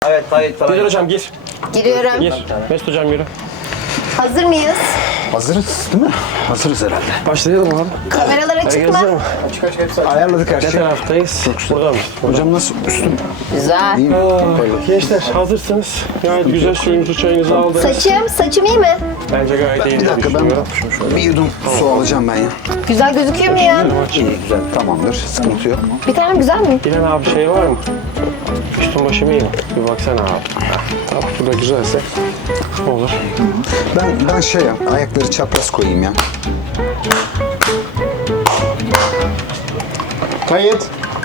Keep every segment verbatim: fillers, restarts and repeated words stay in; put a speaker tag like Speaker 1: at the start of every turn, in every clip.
Speaker 1: Evet, hayır, tamam.
Speaker 2: Dider hocam gir.
Speaker 3: Giriyorum.
Speaker 2: Gir. Mesut hocam yürü.
Speaker 3: Hazır mıyız?
Speaker 4: Hazırız değil mi? Hazırız herhalde.
Speaker 2: Başlayalım abi.
Speaker 3: Kameralar açık mı?
Speaker 4: Ayarladık her
Speaker 2: Ne
Speaker 4: şeyi.
Speaker 2: taraftayız? Burada mı?
Speaker 4: Hocam nasıl? Üstüm.
Speaker 3: Güzel.
Speaker 4: İyi mi?
Speaker 2: Gençler hazırsınız. Gayet güzel suyunuzu çayınızı aldınız.
Speaker 3: Saçım, saçım iyi mi?
Speaker 2: Bence gayet iyi
Speaker 4: Bir
Speaker 2: diye
Speaker 4: dakika ben
Speaker 2: düşünüyorum.
Speaker 4: bir yudum su alacağım ben ya.
Speaker 3: Güzel gözüküyor mu ya?
Speaker 4: İyi güzel tamamdır. Sıkıntı yok.
Speaker 3: Bir tane güzel mi?
Speaker 2: Bilen abi şey var mı? Üstün başım iyi mi? Bir baksana abi. Heh, tamam bu da güzelse olur.
Speaker 4: Ben ben şey yap, ayakları çapraz koyayım ya. Kayıt.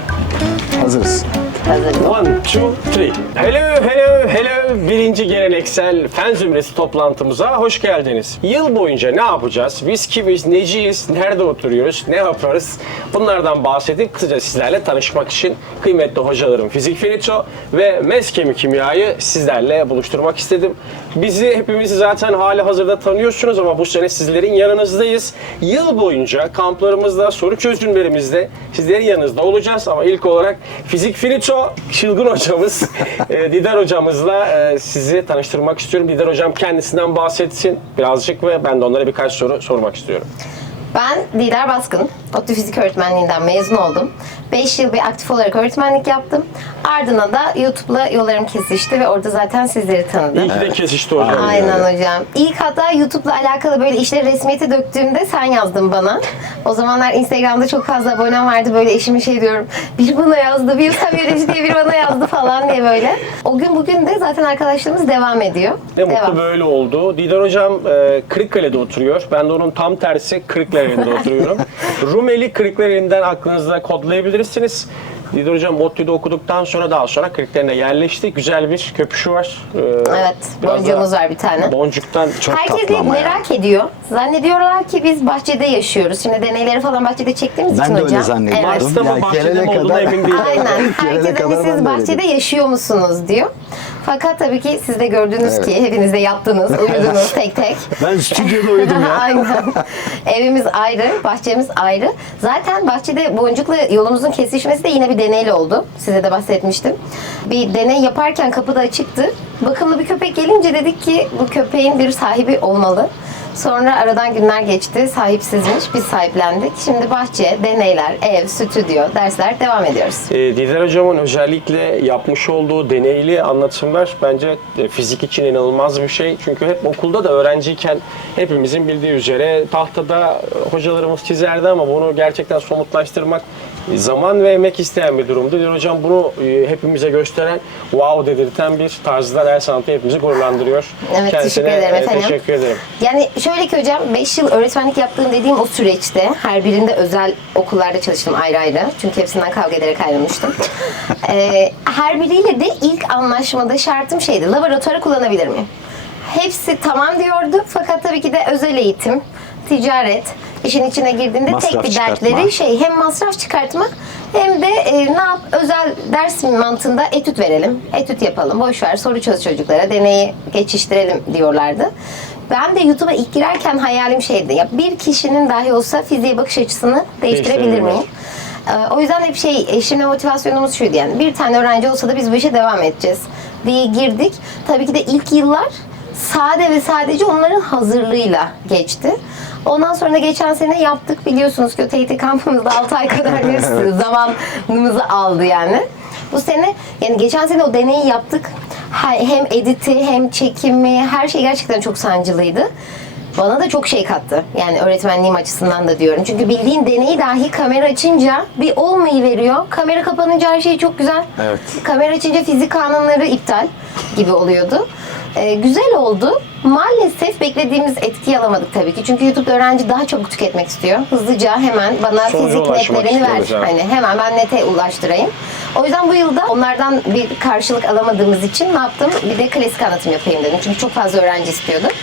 Speaker 4: Hazırız.
Speaker 3: Hazır.
Speaker 2: One, two, three. Hello, hello, hello. Birinci geleneksel fen zümresi toplantımıza hoş geldiniz. Yıl boyunca ne yapacağız? Biz kimiz, neciyiz, nerede oturuyoruz, ne yaparız? Bunlardan bahsedip kısaca sizlerle tanışmak için kıymetli hocalarım Fizik Finito ve Meskemi Kimya'yı sizlerle buluşturmak istedim. Bizi hepimizi zaten hali hazırda tanıyorsunuz ama bu sene sizlerin yanınızdayız. Yıl boyunca kamplarımızda, soru çözümlerimizde sizlerin yanınızda olacağız ama ilk olarak Fizik Finito çılgın hocamız e, Dider hocamızla e, sizi tanıştırmak istiyorum. Dider hocam kendisinden bahsetsin birazcık ve ben de onlara birkaç soru sormak istiyorum.
Speaker 3: Ben Dider Baskın. ODTÜ Fizik Öğretmenliğinden mezun oldum. beş yıl bir aktif olarak öğretmenlik yaptım. Ardından da YouTube'la yollarım kesişti ve orada zaten sizleri tanıdım.
Speaker 2: İyi ki de kesişti hocam.
Speaker 3: Aynen hocam. İlk hatta YouTube'la alakalı böyle işleri resmiyete döktüğümde sen yazdın bana. O zamanlar Instagram'da çok fazla abonem vardı. Böyle eşime şey diyorum. Bir bana yazdı, bir sen yönetici diye bir bana yazdı falan diye böyle. O gün bugün de zaten arkadaşlarımız devam ediyor.
Speaker 2: Ne mutlu
Speaker 3: devam.
Speaker 2: böyle oldu. Dider hocam e, Kırıkkale'de oturuyor. Ben de onun tam tersi Kırıkkale'de oturuyorum. Rumeli Kırıkkale'nden aklınızda kodlayabilirsiniz. Dider hocam ODTÜ'de okuduktan sonra daha sonra Kırıkkale'ne yerleşti. Güzel bir köpüşü var. Ee,
Speaker 3: Evet,
Speaker 2: biraz
Speaker 3: boncuğumuz
Speaker 2: da
Speaker 3: var bir tane.
Speaker 2: Boncuktan çok
Speaker 3: Herkes
Speaker 4: tatlı
Speaker 3: de
Speaker 4: ama ya.
Speaker 3: merak ediyor. Zannediyorlar ki biz bahçede yaşıyoruz. Şimdi deneyleri falan bahçede çektiğimiz
Speaker 4: Ben
Speaker 3: için
Speaker 4: de öyle
Speaker 3: hocam.
Speaker 4: zannediyordum.
Speaker 3: Evet.
Speaker 2: Mars'ta mı
Speaker 4: Ya
Speaker 2: bahçede
Speaker 4: gelene
Speaker 2: mi olduğuna
Speaker 4: kadar-
Speaker 2: emin değilim.
Speaker 3: Aynen.
Speaker 4: Gelene
Speaker 3: Herkes
Speaker 4: kadar
Speaker 3: hani
Speaker 4: ben
Speaker 3: siz
Speaker 4: de
Speaker 3: bahçede
Speaker 4: öyleydim.
Speaker 3: yaşıyor musunuz diyor. Fakat tabii ki siz de gördünüz
Speaker 4: Evet.
Speaker 3: ki hepiniz de yattınız, uyudunuz tek tek.
Speaker 4: Ben stüdyoda uyudum ya.
Speaker 3: Aynen. Evimiz ayrı, bahçemiz ayrı. Zaten bahçede boncukla yolumuzun kesişmesi de yine bir deneyle oldu. Size de bahsetmiştim. Bir deney yaparken kapıda açıktı. Bakımlı bir köpek gelince dedik ki bu köpeğin bir sahibi olmalı. Sonra aradan günler geçti. Sahipsizmiş. Biz sahiplendik. Şimdi bahçe, deneyler, ev, stüdyo, dersler devam ediyoruz.
Speaker 2: E, Dider hocamın özellikle yapmış olduğu deneyli anlatımlar bence e, fizik için inanılmaz bir şey. Çünkü hep okulda da öğrenciyken hepimizin bildiği üzere tahtada e, hocalarımız çizerdi ama bunu gerçekten somutlaştırmak e, zaman ve emek isteyen bir durumdu. Dider hocam bunu e, hepimize gösteren, wow dedirten bir tarzda ders anlatı hepimizi gururlandırıyor.
Speaker 3: Evet, teşekkür ederim
Speaker 2: e,
Speaker 3: efendim.
Speaker 2: Teşekkür ederim.
Speaker 3: Yani şöyle ki hocam beş yıl öğretmenlik yaptığım dediğim o süreçte her birinde özel okullarda çalıştım ayrı ayrı. Çünkü hepsinden kavga ederek ayrılmıştım. ee, her biriyle de ilk anlaşmada şartım şeydi. Laboratuvarı kullanabilir miyim? Hepsi tamam diyordu. Fakat tabii ki de özel eğitim, ticaret, işin içine girdiğinde
Speaker 4: Masraf
Speaker 3: tek bir
Speaker 4: çıkartma.
Speaker 3: dertleri şey hem masraf çıkartma hem de e, ne yap özel ders mantığında etüt verelim. Etüt yapalım. Boş ver soru çöz çocuklara. Deneyi geçiştirelim diyorlardı. Ben de YouTube'a ilk girerken hayalim şeydi. Ya bir kişinin dahi olsa fiziğe bakış açısını değiştirebilir miyim? Ee, O yüzden hep şey, eşimle motivasyonumuz şuydu yani. Bir tane öğrenci olsa da biz bu işe devam edeceğiz diye girdik. Tabii ki de ilk yıllar sade ve sadece onların hazırlığıyla geçti. Ondan sonra da geçen sene yaptık. Biliyorsunuz ki o T Y T kampımızda altı ay kadar bir zamanımızı aldı yani. Bu sene, yani geçen sene o deneyi yaptık. Hem editi hem çekimi her şey gerçekten çok sancılıydı. Bana da çok şey kattı. Yani öğretmenliğim açısından da diyorum. Çünkü bildiğin deneyi dahi kamera açınca bir olmayı veriyor. Kamera kapanınca her şey çok güzel.
Speaker 4: Evet.
Speaker 3: Kamera açınca fizik kanunları iptal gibi oluyordu. Ee, güzel oldu. Maalesef beklediğimiz etkiyi alamadık tabii ki. Çünkü YouTube'da öğrenci daha çabuk tüketmek istiyor. Hızlıca hemen bana
Speaker 2: Sonuca
Speaker 3: fizik
Speaker 2: ulaşmak
Speaker 3: netlerini ver.
Speaker 2: istiyoruz, evet.
Speaker 3: Hani hemen ben nete ulaştırayım. O yüzden bu yılda onlardan bir karşılık alamadığımız için ne yaptım? Bir de klasik anlatım yapayım dedim. Çünkü çok fazla öğrenci istiyordu.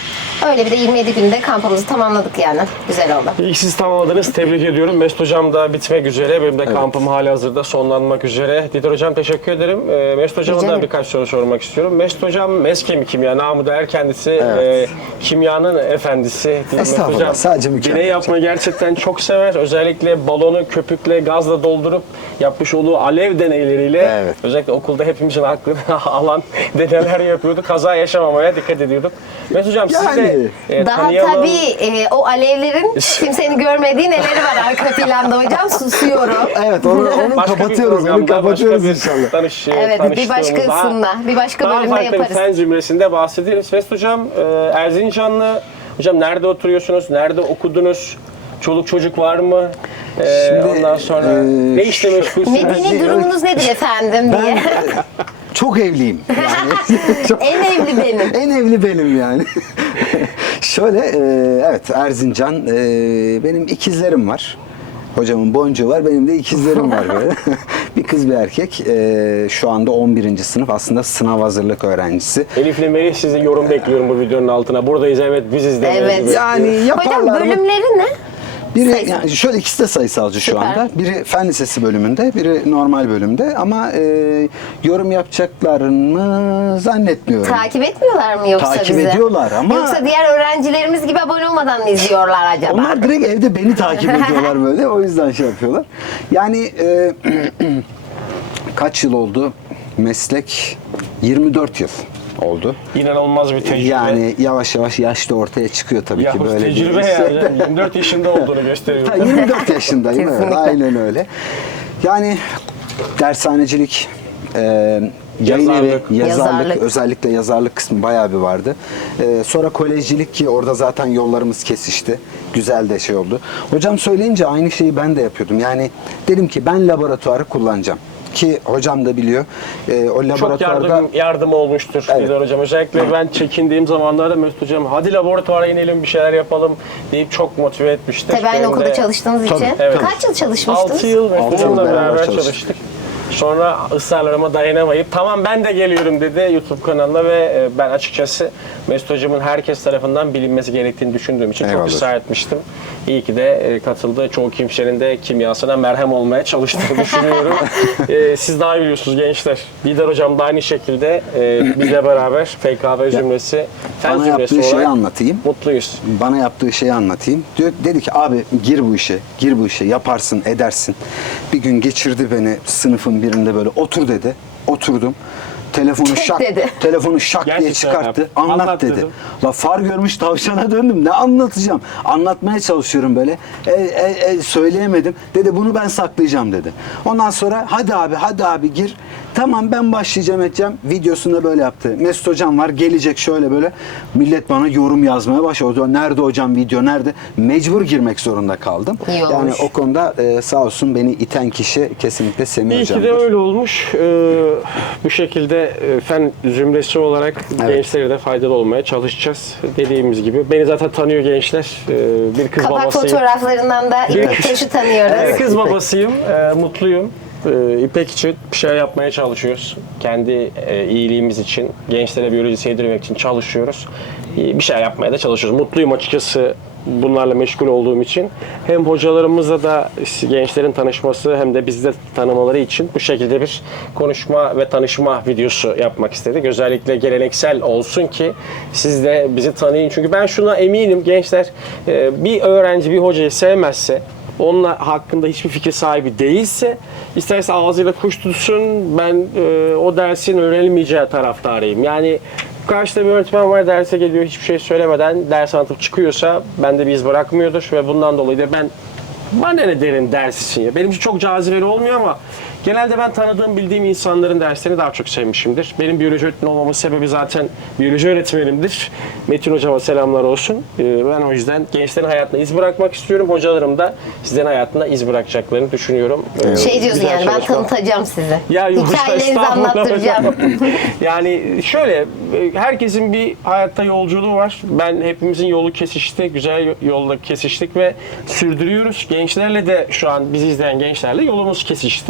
Speaker 3: Öyle bir de yirmi yedi günde kampımızı tamamladık yani. Güzel oldu.
Speaker 2: İlk siz tamamladınız. Tebrik ediyorum. Mesut Hocam da bitmek üzere. Benim de kampım hali hazırda sonlanmak üzere. Didar Hocam teşekkür ederim. Ee, Mesut Hocam'a
Speaker 3: Rica
Speaker 2: da
Speaker 3: ederim.
Speaker 2: birkaç soru sormak istiyorum. Mesut Hocam Meskem Kimya, namı değer kendisi
Speaker 4: Evet.
Speaker 2: e, kimyanın efendisi. Mesut
Speaker 4: Estağfurullah, sadece mükemmel.
Speaker 2: deney yapmayı gerçekten çok sever. Özellikle balonu köpükle, gazla doldurup yapmış olduğu alev deneyleriyle
Speaker 4: Evet.
Speaker 2: özellikle okulda hepimizin aklını alan deneyler yapıyorduk. Kaza yaşamamaya dikkat ediyorduk. Mesut Hocam siz de
Speaker 4: Yani.
Speaker 2: e,
Speaker 3: Daha
Speaker 2: tanıyalım.
Speaker 3: tabii e, o alevlerin kimsenin görmediği neleri var arka planda hocam. Susuyorum.
Speaker 4: Evet onu, onu
Speaker 2: Başka bir
Speaker 4: kapatıyoruz. Onu
Speaker 2: programda,
Speaker 4: kapatıyoruz
Speaker 2: başka bir
Speaker 4: inşallah.
Speaker 2: Tanış,
Speaker 3: Evet, bir
Speaker 2: tanıştığımız,
Speaker 3: başkasında,
Speaker 2: daha-
Speaker 3: bir başka
Speaker 2: daha
Speaker 3: bölümde
Speaker 2: farklı bir
Speaker 3: yaparız.
Speaker 2: fen zümresinde bahsederiz. Mesut Hocam e, Erzincanlı. Hocam nerede oturuyorsunuz? Nerede okudunuz? Çoluk çocuk var mı? E,
Speaker 4: Şimdi,
Speaker 2: ondan sonra
Speaker 4: e,
Speaker 2: ne işle meşgulsünüz?
Speaker 3: Medeni durumunuz nedir efendim
Speaker 4: Ben
Speaker 3: diye.
Speaker 4: çok evliyim. Yani çok,
Speaker 3: En evli benim.
Speaker 4: en evli benim yani. Şöyle e, evet Erzincan e, benim ikizlerim var. Hocamın boncuğu var, benim de ikizlerim var böyle. Bir kız bir erkek. E, şu anda on birinci sınıf, aslında sınav hazırlık öğrencisi.
Speaker 2: Elif'le Melih sizin yorum bekliyorum bu videonun altına. Buradayız evet biziz demeyi
Speaker 3: Evet.
Speaker 2: bekliyorum.
Speaker 4: Yani yaparlar
Speaker 3: Hocam
Speaker 4: mı?
Speaker 3: bölümleri ne?
Speaker 4: Biri
Speaker 3: Sayısal.
Speaker 4: yani şöyle ikisi de sayısalcı şu
Speaker 3: Süper.
Speaker 4: anda. Biri fen lisesi bölümünde, biri normal bölümde ama e, yorum yapacaklarını zannetmiyorum.
Speaker 3: Takip etmiyorlar mı yoksa
Speaker 4: Takip
Speaker 3: bizi?
Speaker 4: ediyorlar ama-
Speaker 3: Yoksa diğer öğrencilerimiz gibi abone olmadan mı izliyorlar acaba?
Speaker 4: Onlar direkt evde beni takip ediyorlar böyle. O yüzden şey yapıyorlar. Yani e, kaç yıl oldu? Meslek yirmi dört yıl oldu.
Speaker 2: İnanılmaz bir tecrübe.
Speaker 4: Yani yavaş yavaş yaşta ortaya çıkıyor tabii ki
Speaker 2: Yahu
Speaker 4: böyle bir
Speaker 2: tecrübe yani. yirmi dört yaşında olduğunu gösteriyor.
Speaker 4: Ha, yirmi dört yaşındayım. Evet,
Speaker 3: Kesinlikle.
Speaker 4: aynen öyle. Yani dershanecilik, e, yayın
Speaker 2: Yazarlık.
Speaker 4: evi, yazarlık,
Speaker 3: Yazarlık.
Speaker 4: özellikle yazarlık kısmı bayağı bir vardı. E, sonra kolejcilik ki orada zaten yollarımız kesişti. Güzel de şey oldu. Hocam söyleyince aynı şeyi ben de yapıyordum. Yani dedim ki ben laboratuvarı kullanacağım. Ki hocam da biliyor. E, o
Speaker 2: Çok
Speaker 4: laboratuvarda
Speaker 2: yardım, yardım olmuştur
Speaker 4: Evet.
Speaker 2: Didar Hocam. Özellikle ben çekindiğim zamanlarda Mesut Hocam hadi laboratuvara inelim bir şeyler yapalım deyip çok motive etmiştir.
Speaker 3: Tabii aynı
Speaker 2: Benim
Speaker 3: okulda
Speaker 2: de
Speaker 3: çalıştığınız
Speaker 4: Tabii,
Speaker 3: için.
Speaker 2: evet.
Speaker 3: Kaç yıl çalışmıştınız?
Speaker 2: altı yıl Mesut
Speaker 4: Altı yıl
Speaker 2: Hocam'la
Speaker 4: beraber
Speaker 2: beraber
Speaker 4: çalıştık.
Speaker 2: çalıştık. Sonra ısrarlarıma dayanamayıp tamam ben de geliyorum dedi YouTube kanalına ve e, ben açıkçası Mesut Hocam'ın herkes tarafından bilinmesi gerektiğini düşündüğüm için
Speaker 4: Eyvallah.
Speaker 2: çok ısrar etmiştim. İyi ki de e, katıldı. Çoğu kimsenin de kimyasına merhem olmaya çalıştığını düşünüyorum. E, siz daha iyi biliyorsunuz gençler. Didar Hocam da aynı şekilde e, bizle beraber F K B zümresi, fen
Speaker 4: bana
Speaker 2: zümresi
Speaker 4: yaptığı şeyi
Speaker 2: olarak
Speaker 4: anlatayım.
Speaker 2: mutluyuz.
Speaker 4: Bana yaptığı şeyi anlatayım. Diyor, dedi ki abi gir bu işe, gir bu işe, yaparsın, edersin. Bir gün geçirdi beni sınıfın birinde böyle otur dedi. Oturdum. Telefonu
Speaker 3: Çek
Speaker 4: şak,
Speaker 3: dedi.
Speaker 4: telefonu şak diye
Speaker 2: Gerçekten
Speaker 4: çıkarttı.
Speaker 2: yap.
Speaker 4: Anlat,
Speaker 2: Anlat
Speaker 4: dedi.
Speaker 2: dedim.
Speaker 4: La far görmüş tavşana döndüm. Ne anlatacağım? Anlatmaya çalışıyorum böyle. E, e, e, söyleyemedim. Dedi bunu ben saklayacağım dedi. Ondan sonra hadi abi, hadi abi gir. Tamam ben başlayacağım edeceğim. Videosunda böyle yaptı. Mesut hocam var gelecek şöyle böyle. Millet bana yorum yazmaya başladı. Nerede hocam video nerede? Mecbur girmek zorunda kaldım.
Speaker 3: İyi
Speaker 4: Yani
Speaker 3: olmuş.
Speaker 4: o konuda e, sağ olsun beni iten kişi kesinlikle Semih
Speaker 2: İyi ki
Speaker 4: hocamdır.
Speaker 2: de öyle olmuş. Ee, bu şekilde e, fen zümresi olarak
Speaker 4: Evet.
Speaker 2: gençlere de faydalı olmaya çalışacağız. Dediğimiz gibi. Beni zaten tanıyor gençler. Ee, bir kız
Speaker 3: Kapak
Speaker 2: babasıyım.
Speaker 3: fotoğraflarından da İpek Taş'ı tanıyoruz.
Speaker 2: Bir kız babasıyım. Ee, mutluyum. Ee, İpek için bir şeyler yapmaya çalışıyoruz. Kendi e, iyiliğimiz için, gençlere biyoloji sevdirmek için çalışıyoruz. İyi bir şey yapmaya da çalışıyoruz. Mutluyum açıkçası bunlarla meşgul olduğum için. Hem hocalarımızla da gençlerin tanışması hem de bizde tanımaları için bu şekilde bir konuşma ve tanışma videosu yapmak istedik. Özellikle geleneksel olsun ki siz de bizi tanıyın. Çünkü ben şuna eminim gençler, e, bir öğrenci bir hocayı sevmezse, onun hakkında hiçbir fikir sahibi değilse, isterse ağzıyla kuş tutsun, ben e, o dersin öğrenilmeyeceği taraftarıyım. Yani karşıda bir öğretmen var, derse geliyor, hiçbir şey söylemeden ders anlatıp çıkıyorsa bende bir iz bırakmıyordur ve bundan dolayı da ben bana ne derim ders için ya. Benim için çok cazibeli olmuyor ama genelde ben tanıdığım, bildiğim insanların derslerini daha çok sevmişimdir. Benim biyoloji öğretmeni olmamın sebebi zaten biyoloji öğretmenimdir. Metin hocama selamlar olsun. Ee, Ben o yüzden gençlerin hayatına iz bırakmak istiyorum. Hocalarım da sizlerin hayatına iz bırakacaklarını düşünüyorum. Ee,
Speaker 3: Şey diyorsun
Speaker 2: güzel
Speaker 3: yani ben
Speaker 2: çalışma.
Speaker 3: tanıtacağım sizi.
Speaker 2: Ya yok,
Speaker 3: Hikayelerinizi
Speaker 2: estağfurullah
Speaker 3: anlattıracağım.
Speaker 2: hocam. Yani şöyle, herkesin bir hayatta yolculuğu var. Ben hepimizin yolu kesişti, güzel yolda kesiştik ve sürdürüyoruz. Gençlerle de şu an bizi izleyen gençlerle yolumuz kesişti.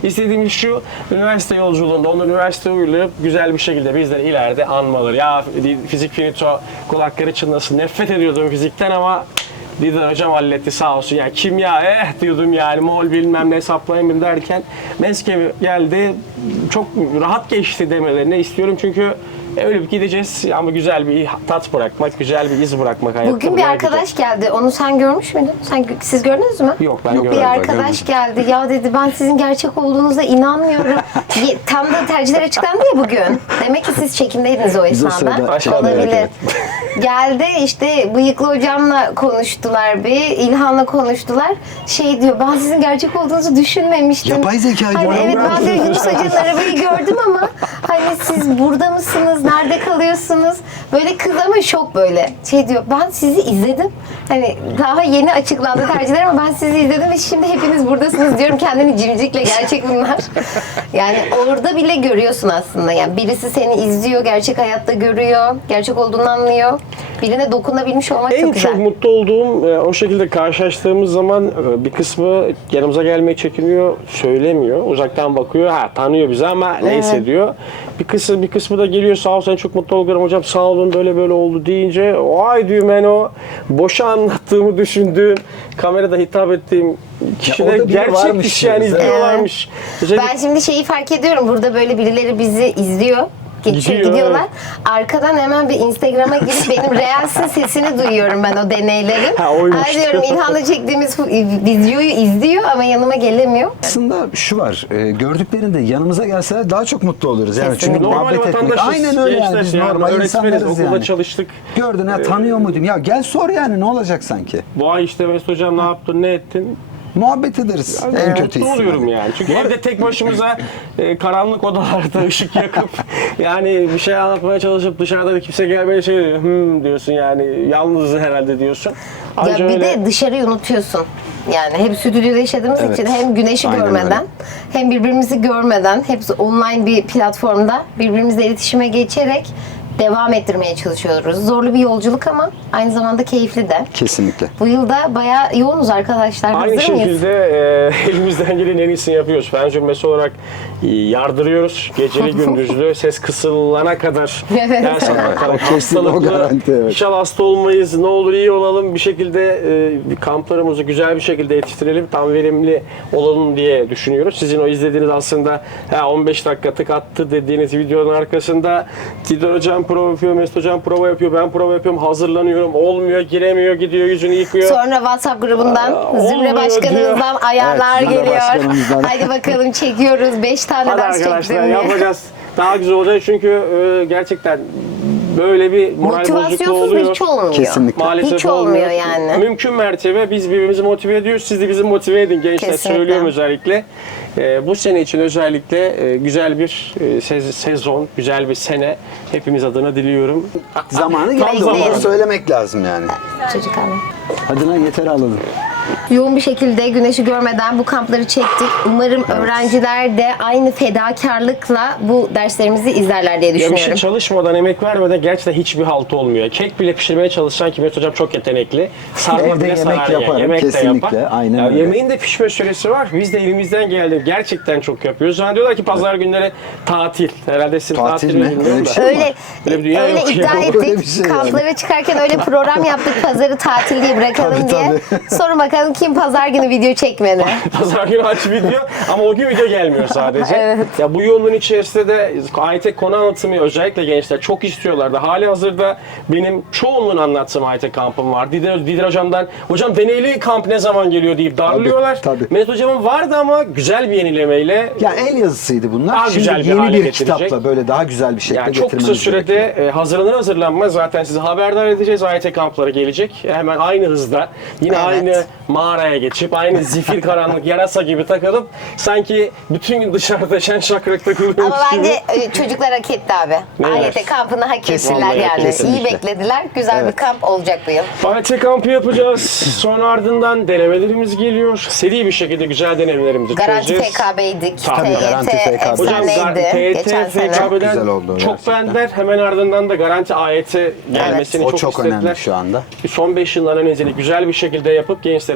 Speaker 2: İstediğimiz şu, üniversite yolculuğunda onu üniversite uygulayıp güzel bir şekilde bizden ileride anmaları. Ya fizik finito kulakları çınlasın. Nefret ediyordum fizikten ama Dider hocam halletti sağ olsun. Yani kimya eh diyordum yani mol bilmem ne hesaplayayım derken meske geldi. Çok rahat geçti demelerini istiyorum çünkü ölüp gideceğiz ama güzel bir tat bırakmak, güzel bir iz bırakmak hayatta.
Speaker 3: Bugün bir arkadaş geldi. Onu sen görmüş müydün? Sen siz gördünüz mü?
Speaker 2: Yok ben
Speaker 4: Yok,
Speaker 2: görmedim.
Speaker 3: Bir
Speaker 4: Galiba
Speaker 3: arkadaş geldi. Ya dedi ben sizin gerçek olduğunuza inanmıyorum. Ye- Tam da tercihler açıklandı ya bugün. Demek ki siz çekimdeydiniz o
Speaker 4: Biz o
Speaker 3: esnada.
Speaker 4: sırada
Speaker 2: çekimdeydik,
Speaker 3: Olabilir.
Speaker 4: evet.
Speaker 3: Geldi işte bıyıklı hocamla konuştular bir. İlhan'la konuştular. Şey diyor ben sizin gerçek olduğunuzu düşünmemiştim.
Speaker 4: Yapay zekaydı.
Speaker 3: Hani
Speaker 4: Onu
Speaker 3: evet ben de
Speaker 2: bırakıyorsunuz.
Speaker 3: Yunus Hoca'nın arabayı gördüm ama hani siz burada mısınız? Nerede kalıyorsunuz? Böyle kız ama şok böyle. Şey diyor ben sizi izledim. Hani daha yeni açıklandı tercihler ama ben sizi izledim ve şimdi hepiniz buradasınız diyorum. Kendini cimcikle gerçek bunlar. Yani orada bile görüyorsun aslında. Yani birisi seni izliyor, gerçek hayatta görüyor, gerçek olduğunu anlıyor. Birine dokunabilmiş olmak
Speaker 2: En
Speaker 3: çok güzel.
Speaker 2: çok mutlu olduğum e, o şekilde karşılaştığımız zaman e, bir kısmı yanımıza gelmeye çekiniyor, söylemiyor. Uzaktan bakıyor, ha tanıyor bizi ama neyse diyor. Bir kısmı bir kısmı da geliyor sağ ol sen çok mutlu oluyorum hocam sağ olun böyle böyle oldu deyince vay diyorum ben o boşa anlattığımı düşündüğüm kamerada hitap ettiğim kişiler
Speaker 4: orada biri
Speaker 2: gerçek
Speaker 4: varmış
Speaker 2: kişi yani
Speaker 4: diyoruz,
Speaker 2: izliyorlarmış. Özellikle-
Speaker 3: Ben şimdi şeyi fark ediyorum. Burada böyle birileri bizi izliyor. Geçiyor,
Speaker 2: Gidiyor,
Speaker 3: gidiyorlar.
Speaker 2: evet.
Speaker 3: Arkadan hemen bir Instagram'a girip benim Reels'in sesini duyuyorum ben o deneylerin.
Speaker 2: Ha, oymuş.
Speaker 3: Ay diyorum İlhan'la çektiğimiz bu videoyu izliyor ama yanıma gelemiyor.
Speaker 4: Aslında şu var, e, gördüklerinde yanımıza gelseler daha çok mutlu oluruz. Yani çünkü
Speaker 3: Kesinlikle.
Speaker 2: Normal
Speaker 4: muhabbet etmek.
Speaker 2: vatandaşız.
Speaker 4: Aynen öyle yani.
Speaker 2: gençler
Speaker 4: Biz
Speaker 2: yani,
Speaker 4: normal
Speaker 2: öğretmeniz,
Speaker 4: insanlarız
Speaker 2: okulda
Speaker 4: yani.
Speaker 2: çalıştık.
Speaker 4: Gördün ha tanıyor muydum? Ya gel sor yani ne olacak sanki?
Speaker 2: Bu ay işte Mesut hocam ne yaptın, ne ettin?
Speaker 4: Muhabbet ederiz. En
Speaker 2: Ben
Speaker 4: kötü
Speaker 2: mutlu oluyorum
Speaker 4: ihtimalle.
Speaker 2: yani. Çünkü evde tek başımıza e, karanlık odalarda ışık yakıp yani bir şey anlatmaya çalışıp dışarıda da kimse gelmeye şey diyor. Hmm diyorsun yani yalnızız herhalde diyorsun. Anca
Speaker 3: Ya bir
Speaker 2: öyle-
Speaker 3: de dışarıyı unutuyorsun. Yani hep stüdyoda yaşadığımız
Speaker 4: Evet.
Speaker 3: için hem güneşi
Speaker 4: Aynen
Speaker 3: görmeden
Speaker 4: öyle.
Speaker 3: hem birbirimizi görmeden hepsi online bir platformda birbirimizle iletişime geçerek devam ettirmeye çalışıyoruz. Zorlu bir yolculuk ama aynı zamanda keyifli de.
Speaker 4: Kesinlikle.
Speaker 3: Bu yılda bayağı yoğunuz arkadaşlar.
Speaker 2: Aynı
Speaker 3: Hazır mıyız?
Speaker 2: şekilde e, elimizden gelen en iyisini yapıyoruz. Fen cümlesi olarak e, yardırıyoruz. Geceli gündüzlü ses kısılana kadar.
Speaker 3: Evet.
Speaker 2: Ders anlatarak
Speaker 4: Kesin o
Speaker 2: hastalıklı.
Speaker 4: garanti, evet.
Speaker 2: İnşallah hasta olmayız. Ne olur iyi olalım. Bir şekilde e, bir kamplarımızı güzel bir şekilde yetiştirelim. Tam verimli olalım diye düşünüyoruz. Sizin o izlediğiniz aslında ha, on beş dakika tık attı dediğiniz videonun arkasında Tidor hocam prova yapıyor, Mesut hocam prova yapıyor, ben prova yapıyorum, hazırlanıyorum, olmuyor, giremiyor, gidiyor, yüzünü yıkıyor.
Speaker 3: Sonra WhatsApp grubundan,
Speaker 2: Aa,
Speaker 3: Zümre
Speaker 2: olmuyor
Speaker 3: Başkanımızdan ayarlar
Speaker 4: Evet, Zümre
Speaker 3: geliyor.
Speaker 4: Başkanımızdan.
Speaker 3: Haydi bakalım çekiyoruz. beş tane
Speaker 2: Hadi
Speaker 3: ders
Speaker 2: arkadaşlar
Speaker 3: çektim diye.
Speaker 2: yapacağız. Daha güzel olacak çünkü e, gerçekten böyle bir moral bozukluğu
Speaker 3: Motivasyonsuz
Speaker 2: oluyor.
Speaker 3: hiç olmuyor.
Speaker 4: Kesinlikle.
Speaker 2: Maalesef
Speaker 3: Hiç olmuyor yani.
Speaker 2: Mümkün mertebe biz birbirimizi motive ediyoruz. Siz de bizi motive edin gençler.
Speaker 3: Kesinlikle.
Speaker 2: Söylüyorum özellikle. Ee, bu sene için özellikle e, güzel bir e, sez- sezon, güzel bir sene hepimiz adına diliyorum.
Speaker 4: Zamanı
Speaker 3: Tam
Speaker 4: geldi.
Speaker 3: zamanı.
Speaker 4: Onu söylemek lazım yani.
Speaker 3: Çocuk abi.
Speaker 4: Hadi lan yeter ağladın.
Speaker 3: Yoğun bir şekilde güneşi görmeden bu kampları çektik. Umarım öğrenciler de aynı fedakarlıkla bu derslerimizi izlerler diye
Speaker 2: Ya bir şey
Speaker 3: düşünüyorum.
Speaker 2: çalışmadan, emek vermeden gerçekten hiçbir halt olmuyor. Kek bile pişirmeye çalışsan ki Mesut hocam çok yetenekli. Sarma
Speaker 4: Evde
Speaker 2: bile
Speaker 4: yemek
Speaker 2: sarar yani.
Speaker 4: yaparım,
Speaker 2: Yemek de
Speaker 4: kesinlikle.
Speaker 2: yapar.
Speaker 4: Aynen
Speaker 2: Ya
Speaker 4: öyle.
Speaker 2: yemeğin de pişme süresi var. Biz de elimizden geldi. Gerçekten çok yapıyoruz. Yani diyorlar ki pazar günleri tatil. Herhalde sizin
Speaker 4: Tatil
Speaker 2: tatil,
Speaker 4: mi?
Speaker 2: mi? bilmiyorum
Speaker 4: Öyle bir
Speaker 2: da.
Speaker 4: şey
Speaker 3: Öyle
Speaker 2: Öyle bir dünya
Speaker 3: öyle
Speaker 2: yok
Speaker 3: iddia
Speaker 2: ya.
Speaker 3: ettik.
Speaker 4: Öyle bir şey yani.
Speaker 3: Kamplara çıkarken öyle program yaptık. Pazarı tatil diye bırakalım
Speaker 4: Tabii,
Speaker 3: diye. Sorun bakalım kim pazar günü video çekmedi.
Speaker 2: Pazar günü aç video ama o gün video gelmiyor sadece.
Speaker 3: Evet.
Speaker 2: Ya bu yolun içerisinde de A Y T konu anlatımı özellikle gençler çok istiyorlardı. Hali hazırda benim çoğunluğun anlattığım A Y T kampım var. Dider, Dider hocamdan hocam deneyli kamp ne zaman geliyor deyip darlıyorlar.
Speaker 4: Tabii, tabii.
Speaker 2: Mesut hocamın vardı ama güzel bir yenilemeyle
Speaker 4: Ya el yazısıydı bunlar.
Speaker 2: Daha
Speaker 4: Şimdi
Speaker 2: güzel bir
Speaker 4: yeni
Speaker 2: hale
Speaker 4: bir
Speaker 2: getirecek.
Speaker 4: kitapla böyle daha güzel bir şekilde
Speaker 2: yani çok kısa
Speaker 4: getirmemiz
Speaker 2: sürede
Speaker 4: gerekiyor.
Speaker 2: e, hazırlanır hazırlanmaz zaten sizi haberdar edeceğiz. A Y T kampları gelecek. Hemen aynı hızda yine
Speaker 3: Evet.
Speaker 2: aynı mağaraya geçip aynı zifir karanlık yarasa gibi takılıp sanki bütün gün dışarıda şen şakrak takılıyormuş
Speaker 3: Ama
Speaker 2: gibi.
Speaker 3: bence e, çocuklar hak etti abi.
Speaker 2: Ne
Speaker 3: A Y
Speaker 2: var?
Speaker 3: T kampını hak
Speaker 4: Kesinlikle,
Speaker 3: ettiler yani.
Speaker 4: kesinlikle.
Speaker 3: İyi beklediler. Güzel
Speaker 4: Evet.
Speaker 3: bir kamp olacak bu yıl.
Speaker 2: A Y T kampı yapacağız. Sonra ardından denemelerimiz geliyor. Seri bir şekilde güzel denemelerimizi
Speaker 3: Garanti
Speaker 2: çözeceğiz.
Speaker 3: F K B'ydik.
Speaker 2: Tabii,
Speaker 3: T Y T
Speaker 4: Garanti F K B.
Speaker 2: Hocam
Speaker 3: efsaneydi
Speaker 2: T Y
Speaker 3: geçen
Speaker 2: T,
Speaker 3: sene.
Speaker 2: F K B'den
Speaker 4: Güzel oldu
Speaker 2: çok
Speaker 4: gerçekten.
Speaker 2: beğendiler. Hemen ardından da Garanti A Y T gelmesini
Speaker 4: O
Speaker 2: çok,
Speaker 4: çok
Speaker 2: istediler.
Speaker 4: önemli şu anda.
Speaker 2: Son beş yıldan önce güzel bir şekilde yapıp gençlere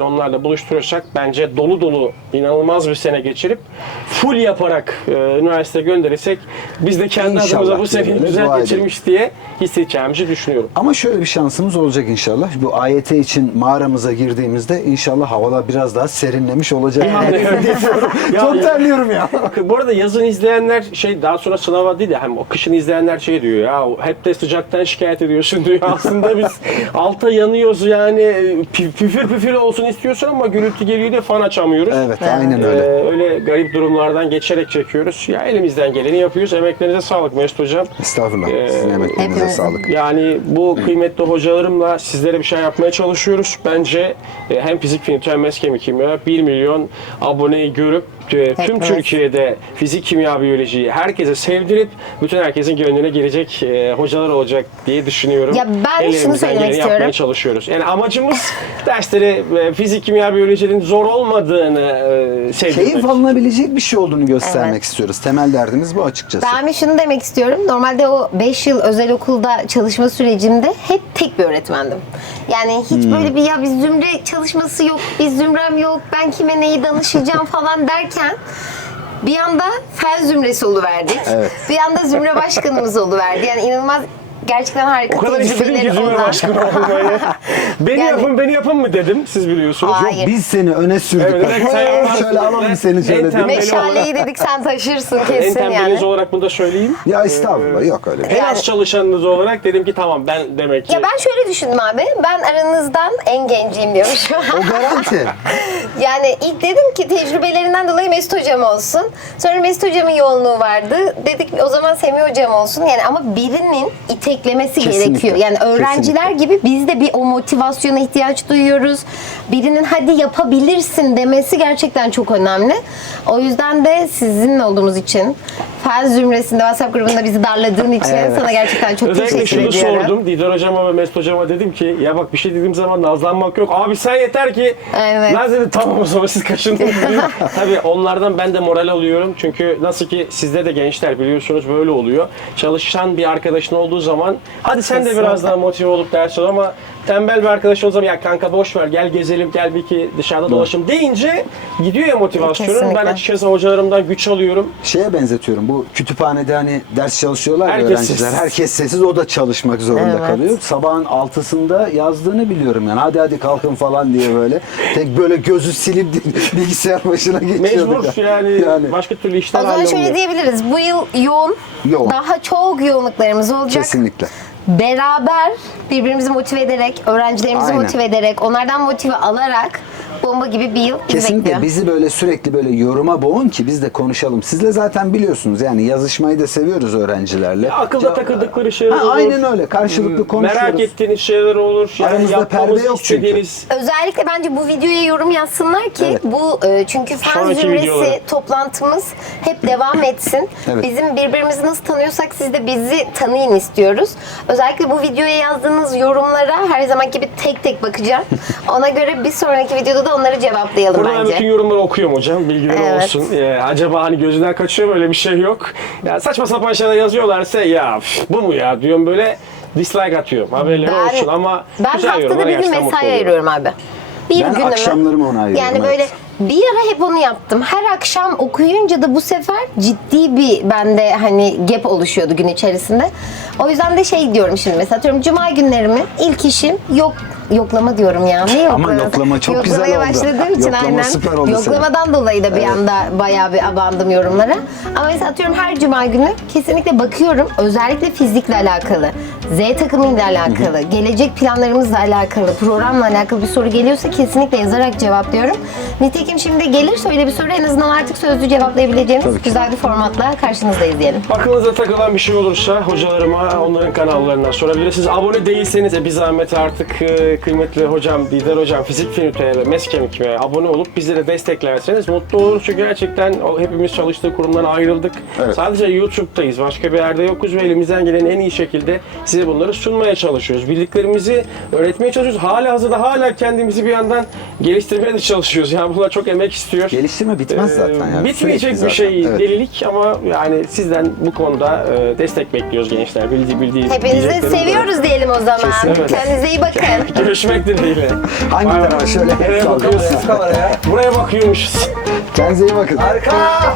Speaker 2: sene onlarla buluşturursak bence dolu dolu inanılmaz bir sene geçirip full yaparak e, üniversiteye gönderirsek biz de kendi
Speaker 4: İnşallah
Speaker 2: adımıza bu seneyi
Speaker 4: diyelim,
Speaker 2: güzel
Speaker 4: dua
Speaker 2: geçirmiş diye hissedeceğimizi düşünüyorum.
Speaker 4: Ama şöyle bir şansımız olacak inşallah. Bu A Y T için mağaramıza girdiğimizde inşallah havalar biraz daha serinlemiş olacak.
Speaker 2: Yani evet. Ya-
Speaker 4: Çok terliyorum ya.
Speaker 2: Bakın bu arada yazın izleyenler şey daha sonra sınava değil de hem o kışın izleyenler şey diyor ya hep de sıcaktan şikayet ediyorsun diyor. Aslında biz alta yanıyoruz yani pü- püfür püfür olsun istiyorsun ama gürültü geliyor diye fan açamıyoruz.
Speaker 4: Evet, aynen
Speaker 2: Ee,
Speaker 4: öyle.
Speaker 2: öyle garip durumlardan geçerek çekiyoruz. Ya elimizden geleni yapıyoruz. Emeklerinize sağlık Mesut Hocam.
Speaker 4: Estağfurullah.
Speaker 2: Ee,
Speaker 4: Sizin emeklerinize
Speaker 3: hepimizin.
Speaker 4: sağlık.
Speaker 2: Yani bu kıymetli hocalarımla sizlere bir şey yapmaya çalışıyoruz. Bence e, hem fizik finito hem mes kemik kimya bir milyon aboneyi görüp e, tüm
Speaker 3: Hepimiz.
Speaker 2: Türkiye'de fizik, kimya, biyolojiyi herkese sevdirip bütün herkesin gönlüne girecek e, hocalar olacak diye düşünüyorum.
Speaker 3: Ya ben şunu
Speaker 2: Ellerimizden
Speaker 3: söylemek
Speaker 2: geleni
Speaker 3: istiyorum.
Speaker 2: yapmaya çalışıyoruz. Yani amacımız dersleri e, fizik, kimya, biyolojinin zor olmadığını e, sevdirmek.
Speaker 4: Keyif alınabilecek bir şey olduğunu göstermek
Speaker 3: Evet.
Speaker 4: istiyoruz. Temel derdimiz bu açıkçası.
Speaker 3: Ben bir şunu demek istiyorum. Normalde o beş yıl özel okulda çalışma sürecimde hep tek bir öğretmendim. Yani hiç
Speaker 4: Hmm.
Speaker 3: böyle bir ya biz zümre çalışması yok, biz zümrem yok, ben kime neyi danışacağım falan derken bir anda fen zümresi oluverdik.
Speaker 4: Evet.
Speaker 3: Bir anda zümre başkanımız oluverdi. Yani inanılmaz gerçekten harika
Speaker 2: O kadar istedim ki
Speaker 3: tecrübeleri
Speaker 2: Zümre
Speaker 3: olan.
Speaker 2: Başkanı olmayı. Beni
Speaker 3: Yani-
Speaker 2: yapın, beni yapın mı dedim. Siz biliyorsunuz.
Speaker 3: Hayır.
Speaker 4: Biz seni öne sürdük.
Speaker 2: Evet, evet, sen yaparsın.
Speaker 4: Şöyle alalım seni şöyle.
Speaker 2: En
Speaker 4: değil mi?
Speaker 2: tembeli
Speaker 3: Meşaleyi dedik sen taşırsın
Speaker 2: En
Speaker 3: kesin
Speaker 2: tembeliniz
Speaker 3: yani.
Speaker 2: olarak bunu da söyleyeyim.
Speaker 4: Ya estağfurullah yok öyle bir şey.
Speaker 2: En
Speaker 3: Yani-
Speaker 2: az çalışanınız olarak dedim ki tamam ben demek ki.
Speaker 3: Ya ben şöyle düşündüm abi. Ben aranızdan en genciyim diyormuşum.
Speaker 4: O garanti.
Speaker 3: Yani ilk dedim ki tecrübelerinden dolayı Mesut Hocam olsun. Sonra Mesut Hocam'ın yoğunluğu vardı. Dedik o zaman Semih Hocam olsun. Yani ama birinin iteklemesi
Speaker 4: Kesinlikle,
Speaker 3: gerekiyor. Yani öğrenciler
Speaker 4: kesinlikle.
Speaker 3: gibi biz de bir o motivasyona ihtiyaç duyuyoruz. Birinin hadi yapabilirsin demesi gerçekten çok önemli. O yüzden de sizinle olduğumuz için Fen Zümresi'nde WhatsApp grubunda bizi darladığın için
Speaker 4: Evet.
Speaker 3: sana gerçekten çok
Speaker 2: Özellikle
Speaker 3: teşekkür
Speaker 2: şunu
Speaker 3: ediyorum.
Speaker 2: sordum. Didar Hocama ve Mesut Hocama dedim ki ya bak bir şey dediğim zaman nazlanmak yok. Abi sen yeter ki.
Speaker 3: Evet.
Speaker 2: Ben dedim tamam o zaman siz kaşındınız. Tabii onlardan ben de moral alıyorum. Çünkü nasıl ki sizde de gençler biliyorsunuz böyle oluyor. Çalışan bir arkadaşın olduğu zaman hadi sen de
Speaker 3: Kesinlikle.
Speaker 2: biraz daha motive olup ders ol ama tembel bir arkadaş olduğu zaman ya kanka boş ver gel gezelim gel bir iki dışarıda dolaşalım deyince gidiyor ya motivasyonun. Ben
Speaker 3: Kesinlikle.
Speaker 2: açıkçası hocalarımdan güç alıyorum.
Speaker 4: Şeye benzetiyorum. Bu kütüphanede hani ders çalışıyorlar ya
Speaker 2: Herkes
Speaker 4: öğrenciler.
Speaker 2: sessiz.
Speaker 4: Herkes sessiz. O da çalışmak zorunda
Speaker 3: Evet.
Speaker 4: kalıyor. Sabahın altısında yazdığını biliyorum yani. Hadi hadi kalkın falan diye böyle. Tek böyle gözü silip bilgisayar başına geçiyordu.
Speaker 2: Mecbur yani, başka türlü işler
Speaker 3: O zaman şöyle
Speaker 2: hallolmuyor.
Speaker 3: diyebiliriz. Bu yıl yoğun,
Speaker 4: Yoğun.
Speaker 3: daha çok yoğunluklarımız olacak.
Speaker 4: Kesinlikle.
Speaker 3: Beraber birbirimizi motive ederek, öğrencilerimizi
Speaker 4: Aynen.
Speaker 3: motive ederek, onlardan motive alarak bomba gibi bir yıl bizi
Speaker 4: Kesinlikle
Speaker 3: bekliyor.
Speaker 4: bizi böyle sürekli böyle yoruma boğun ki biz de konuşalım. Sizle zaten biliyorsunuz yani yazışmayı da seviyoruz öğrencilerle.
Speaker 2: Akılda
Speaker 4: Ya-
Speaker 2: takıldıkları şeyler
Speaker 4: Ha,
Speaker 2: olur.
Speaker 4: aynen öyle. Karşılıklı konuşuyoruz.
Speaker 2: Merak ettiğiniz şeyler olur. Yani
Speaker 4: Aramızda
Speaker 2: yapmamızı
Speaker 4: perde yok çünkü.
Speaker 2: istediğiniz.
Speaker 3: Özellikle bence bu videoya yorum yazsınlar ki
Speaker 4: Evet.
Speaker 3: bu e, çünkü fen
Speaker 2: Sonraki
Speaker 3: zümresi
Speaker 2: videolara.
Speaker 3: toplantımız hep devam etsin.
Speaker 4: Evet.
Speaker 3: Bizim birbirimizi nasıl tanıyorsak siz de bizi tanıyın istiyoruz. Özellikle bu videoya yazdığınız yorumlara her zaman gibi tek tek bakacağım. Ona göre bir sonraki videoda da onları cevaplayalım
Speaker 2: Burada ben bütün
Speaker 3: bence.
Speaker 2: yorumları okuyorum hocam. Bilgileri
Speaker 3: Evet.
Speaker 2: olsun. Ee, acaba hani gözünden kaçıyor mu? Öyle bir şey yok. Ya saçma sapan şeyler yazıyorlarsa ya üf, bu mu ya diyorum böyle dislike atıyorum. Haberleri
Speaker 3: Ben-
Speaker 2: olsun ama
Speaker 3: Ben
Speaker 2: güzel
Speaker 3: haftada
Speaker 2: yorumlar
Speaker 3: bir gün
Speaker 2: gerçekten mutlu
Speaker 3: mesai
Speaker 2: oluyorum.
Speaker 3: ayırıyorum abi. Bir
Speaker 4: Ben
Speaker 3: günümü-
Speaker 4: akşamlarımı ona ayırıyorum,
Speaker 3: Yani
Speaker 4: evet.
Speaker 3: böyle bir ara hep onu yaptım. Her akşam okuyunca da bu sefer ciddi bir bende hani gap oluşuyordu gün içerisinde. O yüzden de şey diyorum şimdi mesela atıyorum cuma günlerimi ilk işim yok yoklama diyorum ya. Ne yoklama?
Speaker 4: Ama yoklama çok güzel
Speaker 3: Yoklamaya
Speaker 4: oldu.
Speaker 3: başladığım için
Speaker 4: Yoklama
Speaker 3: aynen.
Speaker 4: süper oldu
Speaker 3: Yoklamadan dolayı da bir anda bayağı bir abandım yorumlara. Ama mesela atıyorum her cuma günü kesinlikle bakıyorum. Özellikle fizikle alakalı, Z takımıyla alakalı, gelecek planlarımızla alakalı, programla alakalı bir soru geliyorsa kesinlikle yazarak cevaplıyorum. Nitekim şimdi gelirse öyle bir soru en azından artık sözlü cevaplayabileceğimiz güzel bir formatla karşınızdayız diyelim.
Speaker 2: Aklınıza takılan bir şey olursa hocalarıma onların kanallarından sorabilirsiniz. Abone değilseniz de bir zahmet artık e, kıymetli hocam, Didar hocam, Fizik Finüte'ye ve Mes Kemik'e abone olup bizi de desteklerseniz mutlu oluruz. Çünkü gerçekten o- hepimiz çalıştığı kurumdan ayrıldık.
Speaker 4: Evet.
Speaker 2: Sadece YouTube'dayız. Başka bir yerde yokuz ve elimizden gelen en iyi şekilde size size bunları sunmaya çalışıyoruz. Bildiklerimizi öğretmeye çalışıyoruz. Hala hazırda hala kendimizi bir yandan geliştirmeye de çalışıyoruz. Yani bunlar çok emek istiyor.
Speaker 4: Geliştirme bitmez
Speaker 2: Ee,
Speaker 4: zaten. Yani.
Speaker 2: Bitmeyecek
Speaker 4: Sürekli
Speaker 2: bir şey
Speaker 4: zaten. Evet.
Speaker 2: delilik ama yani sizden bu konuda e, destek bekliyoruz gençler. Bildiği bildiği
Speaker 3: Hepinizi
Speaker 2: diyeceklerim de-
Speaker 3: seviyoruz diyelim o zaman.
Speaker 2: Kesinlikle.
Speaker 3: Kendinize iyi bakın.
Speaker 2: Görüşmek dileğiyle.
Speaker 4: Hangi
Speaker 2: Bay bay.
Speaker 4: tarafa? Şöyle
Speaker 2: Nereye
Speaker 4: sallıyorsun.
Speaker 2: bakıyorsunuz kameraya? Buraya bakıyormuşuz.
Speaker 4: Kendinize iyi bakın.
Speaker 2: Harika.